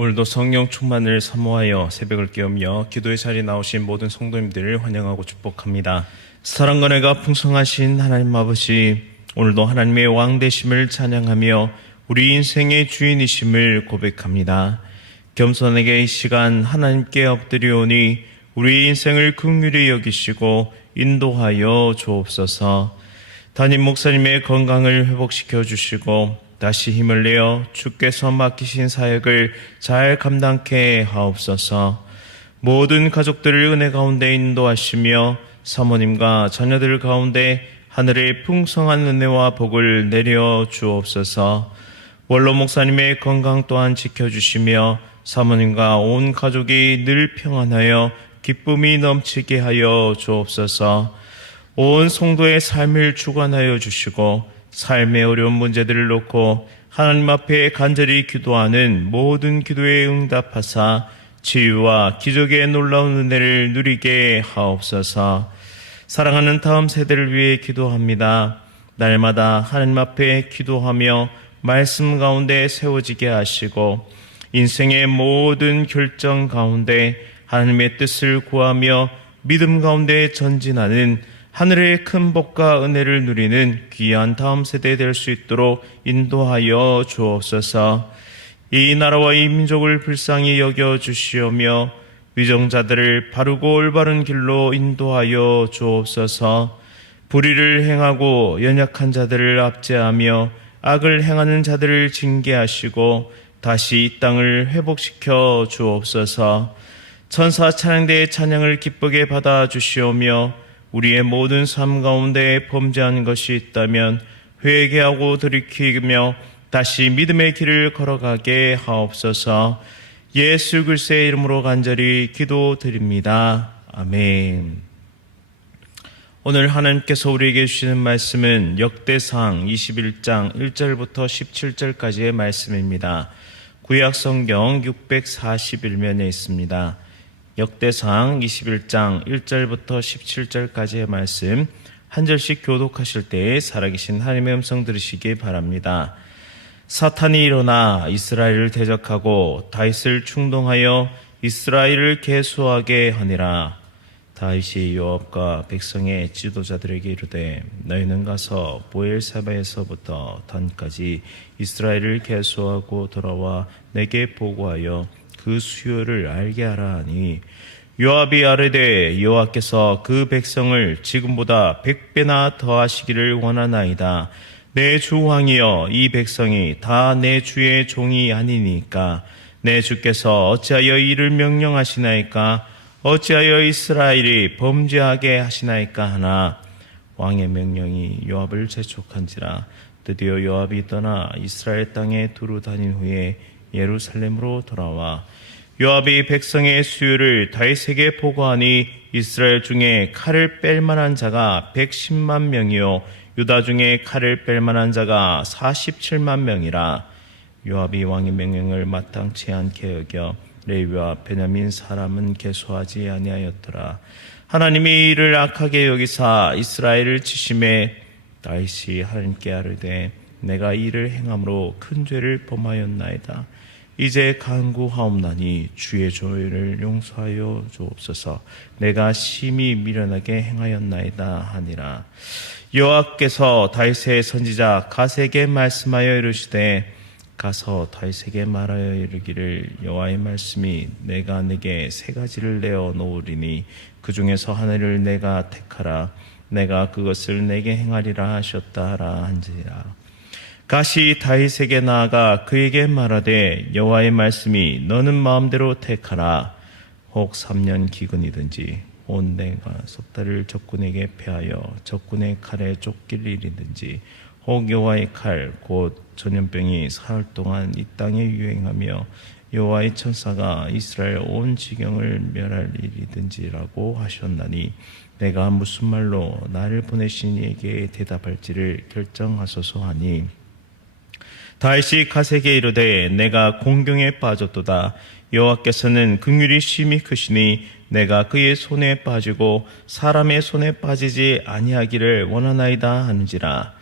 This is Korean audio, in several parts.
오늘도 성령 충만을 사모하여 새벽을 깨우며 기도의 자리에 나오신 모든 성도님들을 환영하고 축복합니다. 사랑과 은혜가 풍성하신 하나님 아버지, 오늘도 하나님의 왕 되심을 찬양하며 우리 인생의 주인이심을 고백합니다. 겸손하게 이 시간 하나님께 엎드려오니 우리 인생을 긍휼히 여기시고 인도하여 주옵소서. 담임 목사님의 건강을 회복시켜 주시고 다시 힘을 내어 주께서 맡기신 사역을 잘 감당케 하옵소서. 모든 가족들을 은혜 가운데 인도하시며 사모님과 자녀들 가운데 하늘의 풍성한 은혜와 복을 내려 주옵소서. 원로 목사님의 건강 또한 지켜주시며 사모님과 온 가족이 늘 평안하여 기쁨이 넘치게 하여 주옵소서. 온 성도의 삶을 주관하여 주시고 삶의 어려운 문제들을 놓고 하나님 앞에 간절히 기도하는 모든 기도에 응답하사 치유와 기적의 놀라운 은혜를 누리게 하옵소서. 사랑하는 다음 세대를 위해 기도합니다. 날마다 하나님 앞에 기도하며 말씀 가운데 세워지게 하시고 인생의 모든 결정 가운데 하나님의 뜻을 구하며 믿음 가운데 전진하는 하늘의 큰 복과 은혜를 누리는 귀한 다음 세대 될 수 있도록 인도하여 주옵소서. 이 나라와 이 민족을 불쌍히 여겨 주시오며 위정자들을 바르고 올바른 길로 인도하여 주옵소서. 불의를 행하고 연약한 자들을 압제하며 악을 행하는 자들을 징계하시고 다시 이 땅을 회복시켜 주옵소서. 천사 찬양대의 찬양을 기쁘게 받아 주시오며 우리의 모든 삶 가운데 범죄한 것이 있다면 회개하고 돌이키며 다시 믿음의 길을 걸어가게 하옵소서. 예수 그리스도의 이름으로 간절히 기도드립니다. 아멘. 오늘 하나님께서 우리에게 주시는 말씀은 역대상 21장 1절부터 17절까지의 말씀입니다. 구약 성경 641면에 있습니다. 역대상 21장 1절부터 17절까지의 말씀 한 절씩 교독하실 때 살아계신 하나님의 음성 들으시기 바랍니다. 사탄이 일어나 이스라엘을 대적하고 다윗을 충동하여 이스라엘을 계수하게 하니라. 다윗이 요압과 백성의 지도자들에게 이르되 너희는 가서 보엘사바에서부터 단까지 이스라엘을 계수하고 돌아와 내게 보고하여 그 수요를 알게 하라 하니 요압이 아뢰되 여호와께서 그 백성을 지금보다 100배나 더하시기를 원하나이다. 내 주 왕이여, 이 백성이 다 내 주의 종이 아니니까 내 주께서 어찌하여 이를 명령하시나이까? 어찌하여 이스라엘이 범죄하게 하시나이까 하나 왕의 명령이 요압을 재촉한지라. 드디어 요압이 떠나 이스라엘 땅에 두루 다닌 후에 예루살렘으로 돌아와 요압이 백성의 수요를 다윗에게 보고하니 이스라엘 중에 칼을 뺄 만한 자가 110만 명이요 유다 중에 칼을 뺄 만한 자가 47만 명이라. 요압이 왕의 명령을 마땅치 않게 여겨 레위와 베냐민 사람은 계수하지 아니하였더라. 하나님이 이를 악하게 여기사 이스라엘을 치심에 다윗이 하나님께 아뢰되 내가 이를 행함으로 큰 죄를 범하였나이다. 이제 간구하옵나니 주의 죄를 용서하여 주옵소서. 내가 심히 미련하게 행하였나이다 하니라. 여호와께서 다윗의 선지자 갓에게 말씀하여 이르시되 가서 다윗에게 말하여 이르기를 여호와의 말씀이 내가 네게 세 가지를 내어 놓으리니 그 중에서 하나를 내가 택하라. 내가 그것을 내게 행하리라 하셨다 하라 한지라. 갓이 다윗에게 나아가 그에게 말하되 여호와의 말씀이 너는 마음대로 택하라. 혹 3년 기근이든지 온 내가 석 달을 적군에게 패하여 적군의 칼에 쫓길 일이든지 혹 여호와의 칼 곧 전염병이 사흘 동안 이 땅에 유행하며 여호와의 천사가 이스라엘 온 지경을 멸할 일이든지라고 하셨나니 내가 무슨 말로 나를 보내신 이에게 대답할지를 결정하소서 하니 다윗이 갓에게 이르되 내가 공경에 빠졌도다. 여호와께서는 긍휼이 심히 크시니 내가 그의 손에 빠지고 사람의 손에 빠지지 아니하기를 원하나이다 하는지라.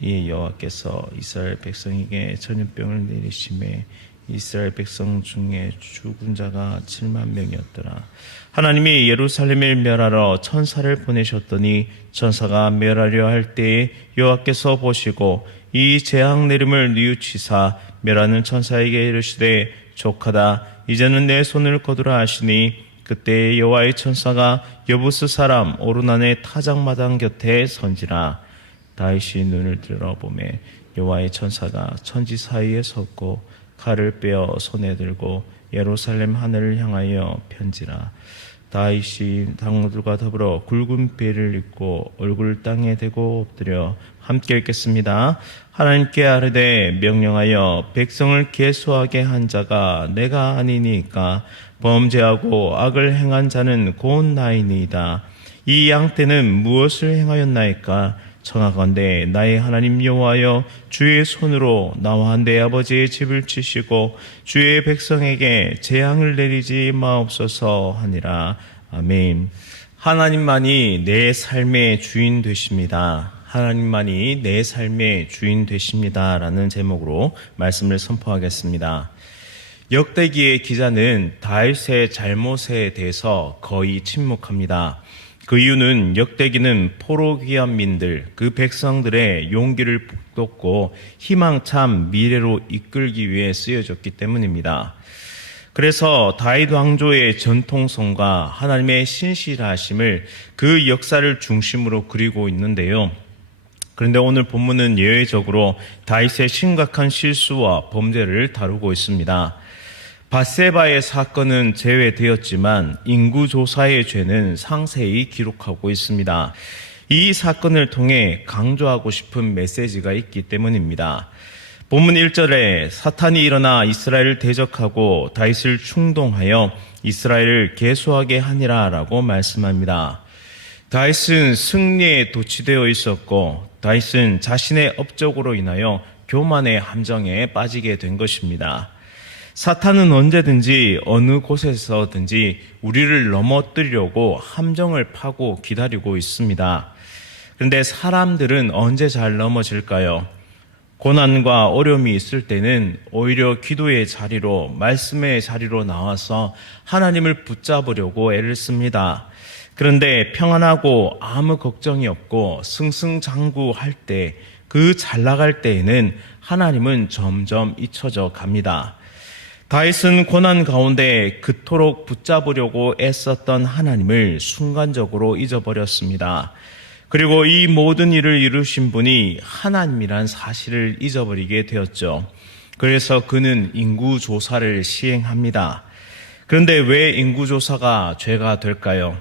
이에 여호와께서 이스라엘 백성에게 전염병을 내리심에 이스라엘 백성 중에 죽은 자가 7만 명이었더라. 하나님이 예루살렘을 멸하러 천사를 보내셨더니 천사가 멸하려 할 때에 여호와께서 보시고 이 재앙 내림을 뉘우치사 멸하는 천사에게 이르시되 족하다. 이제는 내 손을 거두라 하시니 그때 여호와의 천사가 여부스 사람 오르난의 타작마당 곁에 선지라. 다윗이 눈을 들어보매 여호와의 천사가 천지 사이에 섰고 칼을 빼어 손에 들고 예루살렘 하늘을 향하여 편지라. 다윗이 당들과 더불어 굵은 베를 입고 얼굴을 땅에 대고 엎드려 함께 읽겠습니다. 하나님께 아뢰되 명령하여 백성을 계수하게 한 자가 내가 아니니까 범죄하고 악을 행한 자는 곧 나이니이다. 이 양떼는 무엇을 행하였나이까? 청하건대 나의 하나님 여호와여 주의 손으로 나와 내 아버지의 집을 치시고 주의 백성에게 재앙을 내리지 마옵소서 하니라. 아멘. 하나님만이 내 삶의 주인 되십니다. 하나님만이 내 삶의 주인 되십니다. 라는 제목으로 말씀을 선포하겠습니다. 역대기의 기자는 다윗의 잘못에 대해서 거의 침묵합니다. 그 이유는 역대기는 포로 귀환민들, 그 백성들의 용기를 북돋고 희망찬 미래로 이끌기 위해 쓰여졌기 때문입니다. 그래서 다윗 왕조의 전통성과 하나님의 신실하심을 그 역사를 중심으로 그리고 있는데요. 그런데 오늘 본문은 예외적으로 다윗의 심각한 실수와 범죄를 다루고 있습니다. 밧세바의 사건은 제외되었지만 인구조사의 죄는 상세히 기록하고 있습니다. 이 사건을 통해 강조하고 싶은 메시지가 있기 때문입니다. 본문 1절에 사탄이 일어나 이스라엘을 대적하고 다윗을 충동하여 이스라엘을 계수하게 하니라 라고 말씀합니다. 다윗은 승리에 도취되어 있었고 다윗은 자신의 업적으로 인하여 교만의 함정에 빠지게 된 것입니다. 사탄은 언제든지 어느 곳에서든지 우리를 넘어뜨리려고 함정을 파고 기다리고 있습니다. 그런데 사람들은 언제 잘 넘어질까요? 고난과 어려움이 있을 때는 오히려 기도의 자리로, 말씀의 자리로 나와서 하나님을 붙잡으려고 애를 씁니다. 그런데 평안하고 아무 걱정이 없고 승승장구할 때, 그 잘 나갈 때에는 하나님은 점점 잊혀져 갑니다. 다윗은 고난 가운데 그토록 붙잡으려고 애썼던 하나님을 순간적으로 잊어버렸습니다. 그리고 이 모든 일을 이루신 분이 하나님이란 사실을 잊어버리게 되었죠. 그래서 그는 인구조사를 시행합니다. 그런데 왜 인구조사가 죄가 될까요?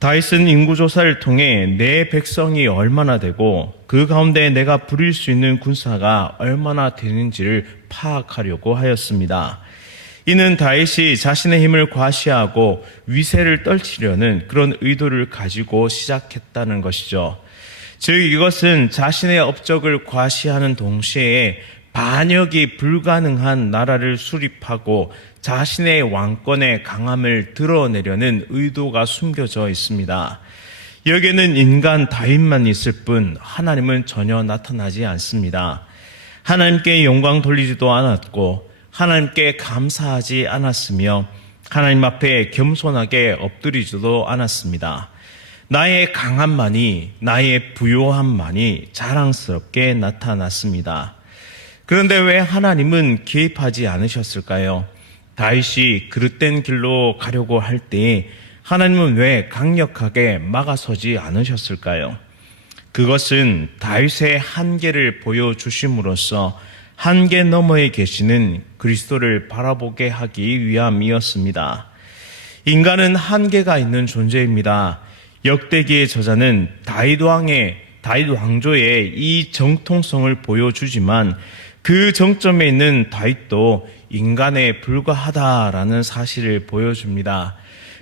다윗은 인구조사를 통해 내 백성이 얼마나 되고 그 가운데 내가 부릴 수 있는 군사가 얼마나 되는지를 파악하려고 하였습니다. 이는 다윗이 자신의 힘을 과시하고 위세를 떨치려는 그런 의도를 가지고 시작했다는 것이죠. 즉 이것은 자신의 업적을 과시하는 동시에 반역이 불가능한 나라를 수립하고 자신의 왕권의 강함을 드러내려는 의도가 숨겨져 있습니다. 여기에는 인간 다윗만 있을 뿐 하나님은 전혀 나타나지 않습니다. 하나님께 영광 돌리지도 않았고 하나님께 감사하지 않았으며 하나님 앞에 겸손하게 엎드리지도 않았습니다. 나의 강함만이, 나의 부요함만이 자랑스럽게 나타났습니다. 그런데 왜 하나님은 개입하지 않으셨을까요? 다윗이 그릇된 길로 가려고 할 때 하나님은 왜 강력하게 막아서지 않으셨을까요? 그것은 다윗의 한계를 보여주심으로써 한계 너머에 계시는 그리스도를 바라보게 하기 위함이었습니다. 인간은 한계가 있는 존재입니다. 역대기의 저자는 다윗 왕조의 이 정통성을 보여주지만 그 정점에 있는 다윗도 인간에 불과하다라는 사실을 보여줍니다.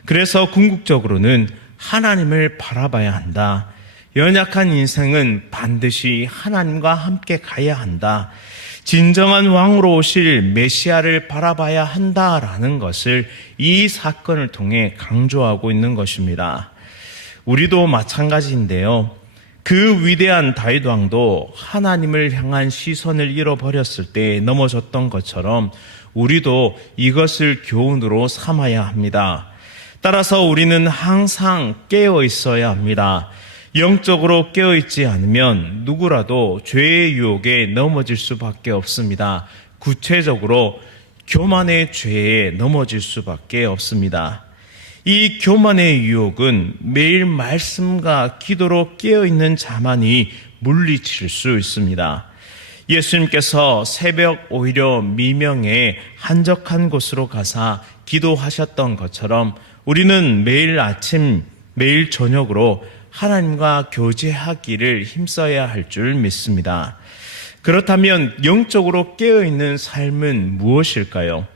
그래서 궁극적으로는 하나님을 바라봐야 한다. 연약한 인생은 반드시 하나님과 함께 가야 한다. 진정한 왕으로 오실 메시아를 바라봐야 한다라는 것을 이 사건을 통해 강조하고 있는 것입니다. 우리도 마찬가지인데요. 그 위대한 다윗 왕도 하나님을 향한 시선을 잃어버렸을 때 넘어졌던 것처럼 우리도 이것을 교훈으로 삼아야 합니다. 따라서 우리는 항상 깨어 있어야 합니다. 영적으로 깨어 있지 않으면 누구라도 죄의 유혹에 넘어질 수밖에 없습니다. 구체적으로 교만의 죄에 넘어질 수밖에 없습니다. 이 교만의 유혹은 매일 말씀과 기도로 깨어있는 자만이 물리칠 수 있습니다. 예수님께서 새벽 오히려 미명에 한적한 곳으로 가사 기도하셨던 것처럼 우리는 매일 아침, 매일 저녁으로 하나님과 교제하기를 힘써야 할 줄 믿습니다. 그렇다면 영적으로 깨어있는 삶은 무엇일까요?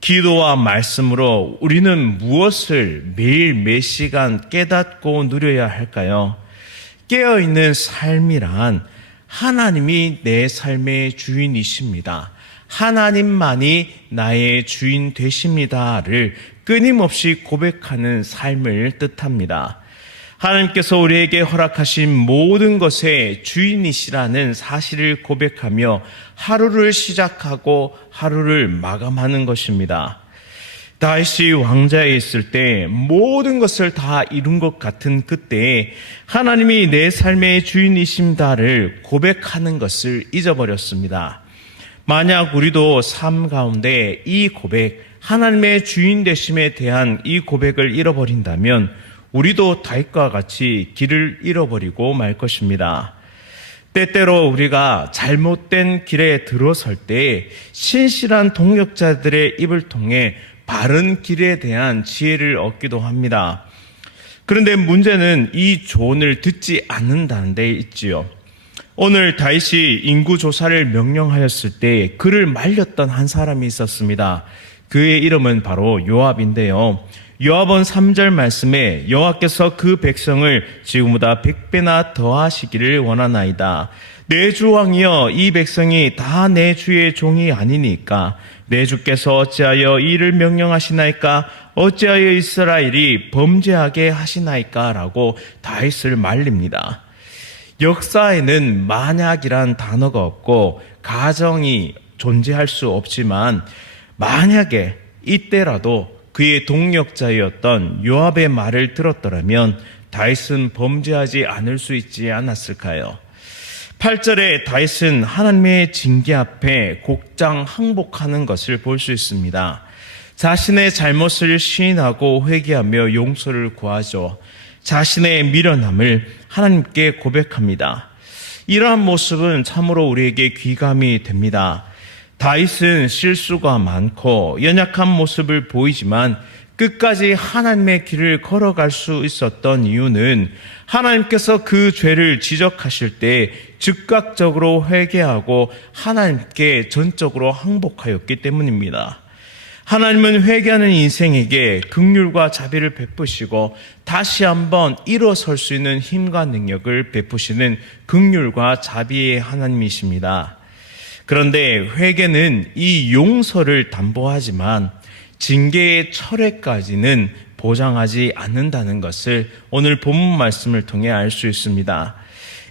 기도와 말씀으로 우리는 무엇을 매일 몇 시간 깨닫고 누려야 할까요? 깨어있는 삶이란 하나님이 내 삶의 주인이십니다. 하나님만이 나의 주인 되십니다를 끊임없이 고백하는 삶을 뜻합니다. 하나님께서 우리에게 허락하신 모든 것의 주인이시라는 사실을 고백하며 하루를 시작하고 하루를 마감하는 것입니다. 다윗이 왕자에 있을 때 모든 것을 다 이룬 것 같은 그때에 하나님이 내 삶의 주인이십니다를 고백하는 것을 잊어버렸습니다. 만약 우리도 삶 가운데 이 고백, 하나님의 주인 되심에 대한 이 고백을 잃어버린다면 우리도 다윗과 같이 길을 잃어버리고 말 것입니다. 때때로 우리가 잘못된 길에 들어설 때 신실한 동역자들의 입을 통해 바른 길에 대한 지혜를 얻기도 합니다. 그런데 문제는 이 조언을 듣지 않는다는 데 있지요. 오늘 다윗이 인구조사를 명령하였을 때 그를 말렸던 한 사람이 있었습니다. 그의 이름은 바로 요압인데요. 요압은 3절 말씀에 여호와께서 그 백성을 지금보다 100배나 더하시기를 원하나이다. 내 주 왕이여, 이 백성이 다 내 주의 종이 아니니까 내 주께서 어찌하여 이를 명령하시나이까? 어찌하여 이스라엘이 범죄하게 하시나이까? 라고 다윗을 말립니다. 역사에는 만약이란 단어가 없고 가정이 존재할 수 없지만 만약에 이때라도 그의 동역자였던 요압의 말을 들었더라면 다윗은 범죄하지 않을 수 있지 않았을까요? 8절에 다윗은 하나님의 징계 앞에 곡장 항복하는 것을 볼 수 있습니다. 자신의 잘못을 시인하고 회개하며 용서를 구하죠. 자신의 미련함을 하나님께 고백합니다. 이러한 모습은 참으로 우리에게 귀감이 됩니다. 다윗은 실수가 많고 연약한 모습을 보이지만 끝까지 하나님의 길을 걸어갈 수 있었던 이유는 하나님께서 그 죄를 지적하실 때 즉각적으로 회개하고 하나님께 전적으로 항복하였기 때문입니다. 하나님은 회개하는 인생에게 긍휼과 자비를 베푸시고 다시 한번 일어설 수 있는 힘과 능력을 베푸시는 긍휼과 자비의 하나님이십니다. 그런데 회개는 이 용서를 담보하지만 징계의 철회까지는 보장하지 않는다는 것을 오늘 본문 말씀을 통해 알 수 있습니다.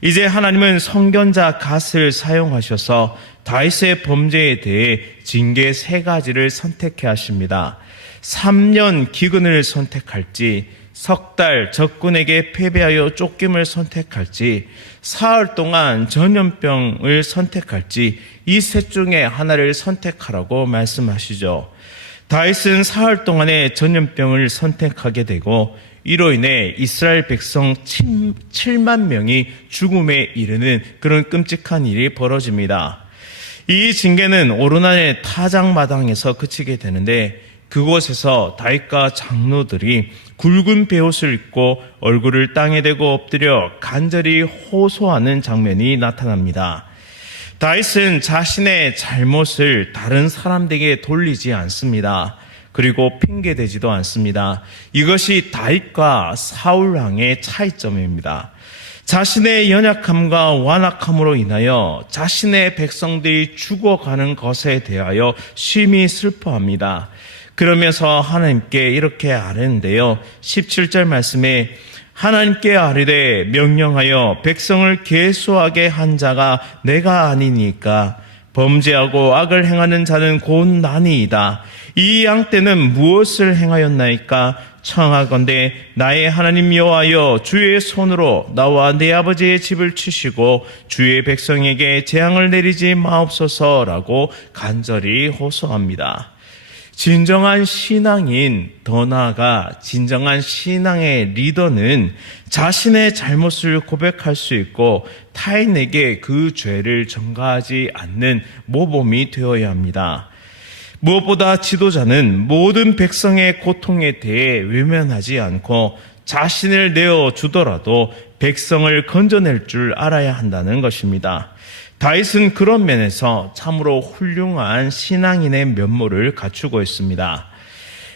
이제 하나님은 선견자 갓을 사용하셔서 다윗의 범죄에 대해 징계 3가지를 선택해 하십니다. 3년 기근을 선택할지, 석 달 적군에게 패배하여 쫓김을 선택할지, 사흘 동안 전염병을 선택할지 이 셋 중에 하나를 선택하라고 말씀하시죠. 다윗은 사흘 동안의 전염병을 선택하게 되고 이로 인해 이스라엘 백성 7만 명이 죽음에 이르는 그런 끔찍한 일이 벌어집니다. 이 징계는 오르난의 타작마당에서 그치게 되는데 그곳에서 다윗과 장로들이 굵은 베옷을 입고 얼굴을 땅에 대고 엎드려 간절히 호소하는 장면이 나타납니다. 다윗은 자신의 잘못을 다른 사람들에게 돌리지 않습니다. 그리고 핑계대지도 않습니다. 이것이 다윗과 사울왕의 차이점입니다. 자신의 연약함과 완악함으로 인하여 자신의 백성들이 죽어가는 것에 대하여 심히 슬퍼합니다. 그러면서 하나님께 이렇게 아뢰는데요. 17절 말씀에 하나님께 아뢰되 명령하여 백성을 계수하게 한 자가 내가 아니니까 범죄하고 악을 행하는 자는 곧 나니이다. 이 양 떼는 무엇을 행하였나이까? 청하건대 나의 하나님 여호와여, 주의 손으로 나와 내 아버지의 집을 치시고 주의 백성에게 재앙을 내리지 마옵소서라고 간절히 호소합니다. 진정한 신앙인, 더 나아가 진정한 신앙의 리더는 자신의 잘못을 고백할 수 있고 타인에게 그 죄를 전가하지 않는 모범이 되어야 합니다. 무엇보다 지도자는 모든 백성의 고통에 대해 외면하지 않고 자신을 내어주더라도 백성을 건져낼 줄 알아야 한다는 것입니다. 다윗은 그런 면에서 참으로 훌륭한 신앙인의 면모를 갖추고 있습니다.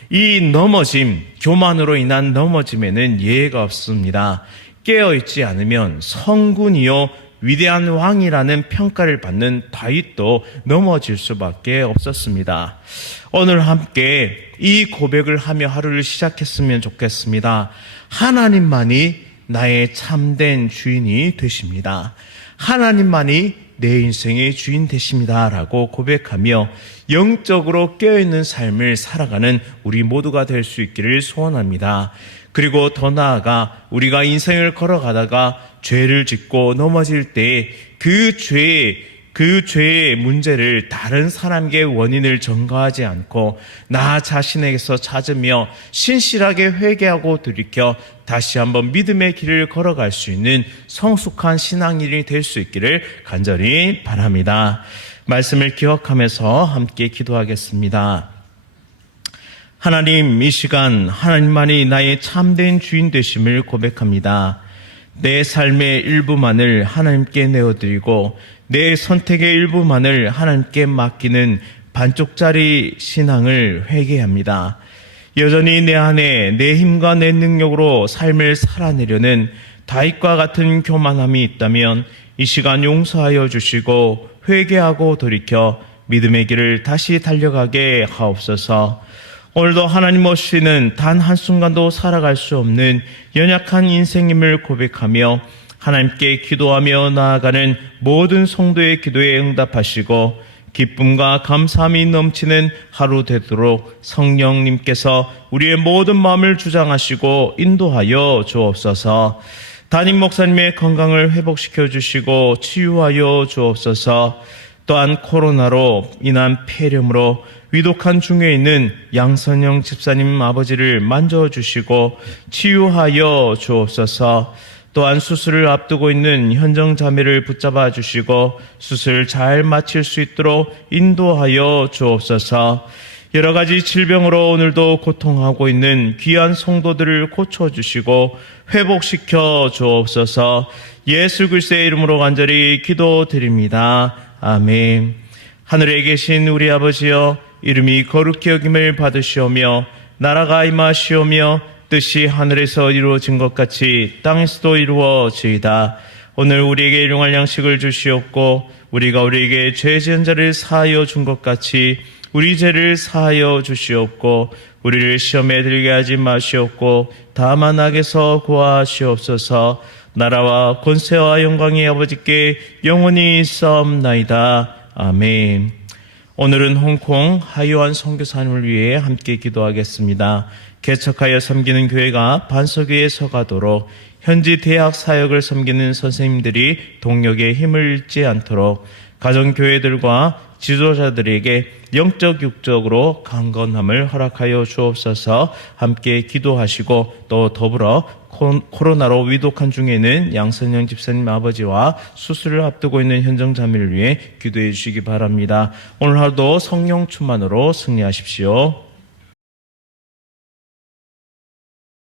이 넘어짐, 교만으로 인한 넘어짐에는 예외가 없습니다. 깨어있지 않으면 성군이요 위대한 왕이라는 평가를 받는 다윗도 넘어질 수밖에 없었습니다. 오늘 함께 이 고백을 하며 하루를 시작했으면 좋겠습니다. 하나님만이 나의 참된 주인이 되십니다. 하나님만이 내 인생의 주인 되십니다 라고 고백하며 영적으로 깨어있는 삶을 살아가는 우리 모두가 될 수 있기를 소원합니다. 그리고 더 나아가 우리가 인생을 걸어가다가 죄를 짓고 넘어질 때 그 죄의 문제를 다른 사람에게 원인을 전가하지 않고 나 자신에게서 찾으며 신실하게 회개하고 돌이켜 다시 한번 믿음의 길을 걸어갈 수 있는 성숙한 신앙인이 될 수 있기를 간절히 바랍니다. 말씀을 기억하면서 함께 기도하겠습니다. 하나님, 이 시간 하나님만이 나의 참된 주인 되심을 고백합니다. 내 삶의 일부만을 하나님께 내어드리고 내 선택의 일부만을 하나님께 맡기는 반쪽짜리 신앙을 회개합니다. 여전히 내 안에 내 힘과 내 능력으로 삶을 살아내려는 다윗과 같은 교만함이 있다면 이 시간 용서하여 주시고 회개하고 돌이켜 믿음의 길을 다시 달려가게 하옵소서. 오늘도 하나님 없이는 단 한순간도 살아갈 수 없는 연약한 인생임을 고백하며 하나님께 기도하며 나아가는 모든 성도의 기도에 응답하시고 기쁨과 감사함이 넘치는 하루 되도록 성령님께서 우리의 모든 마음을 주장하시고 인도하여 주옵소서. 담임 목사님의 건강을 회복시켜 주시고 치유하여 주옵소서. 또한 코로나로 인한 폐렴으로 위독한 중에 있는 양선영 집사님 아버지를 만져주시고 치유하여 주옵소서. 또한 수술을 앞두고 있는 현정 자매를 붙잡아 주시고 수술 잘 마칠 수 있도록 인도하여 주옵소서. 여러 가지 질병으로 오늘도 고통하고 있는 귀한 성도들을 고쳐주시고 회복시켜 주옵소서. 예수 그리스도의 이름으로 간절히 기도드립니다. 아멘. 하늘에 계신 우리 아버지여, 이름이 거룩히 여김을 받으시오며 나라가 임하시오며 뜻이 하늘에서 이루어진 것 같이 땅에서도 이루어지이다. 오늘 우리에게 일용할 양식을 주시옵고 우리가 우리에게 죄 지은 자를 사하여 준 것 같이 우리 죄를 사하여 주시옵고 우리를 시험에 들게 하지 마시옵고 다만 악에서 구하시옵소서. 나라와 권세와 영광이 아버지께 영원히 있사옵나이다. 아멘. 오늘은 홍콩 하요한 선교사님을 위해 함께 기도하겠습니다. 개척하여 섬기는 교회가 반석위에 서가도록 현지 대학 사역을 섬기는 선생님들이 동력에 힘을 잃지 않도록 가정교회들과 지도자들에게 영적 육적으로 강건함을 허락하여 주옵소서. 함께 기도하시고 또 더불어 코로나로 위독한 중에는 양선영 집사님 아버지와 수술을 앞두고 있는 현정 자매를 위해 기도해 주시기 바랍니다. 오늘 하루도 성령 충만으로 승리하십시오.